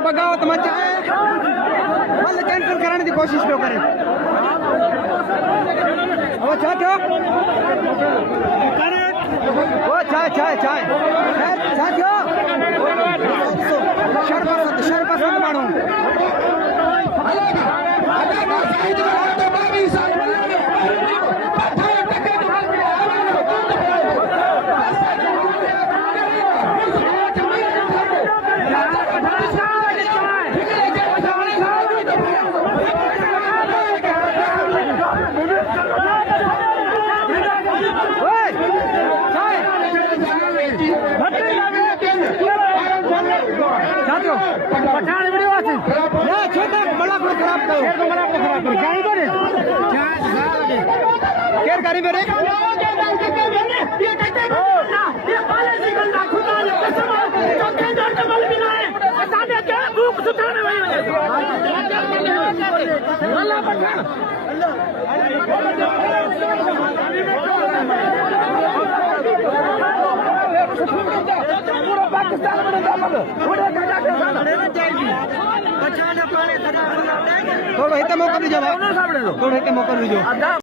बगावत मचे कैंसिल कराने की कोशिश क्यों करें वो छा क्यों वो चाय चाय चाय छा क्यों शर्पसंद मानू पठान वीडियो आछे ना छोटा बड़ा को खराब करो केर को बड़ा को खराब करो गाड़ी करे केर गाड़ी मेरे ये कहते ना ये पॉलिसी गंदा खुदा ने कसम तो केंद्र का बल भी ना है सामने क्या भूख सुताने वाली वजह अल्लाह पठान पूरा पाकिस्तान में थोड़ा हिते मौका दीजिए थोड़ा हिते मौका दीजिए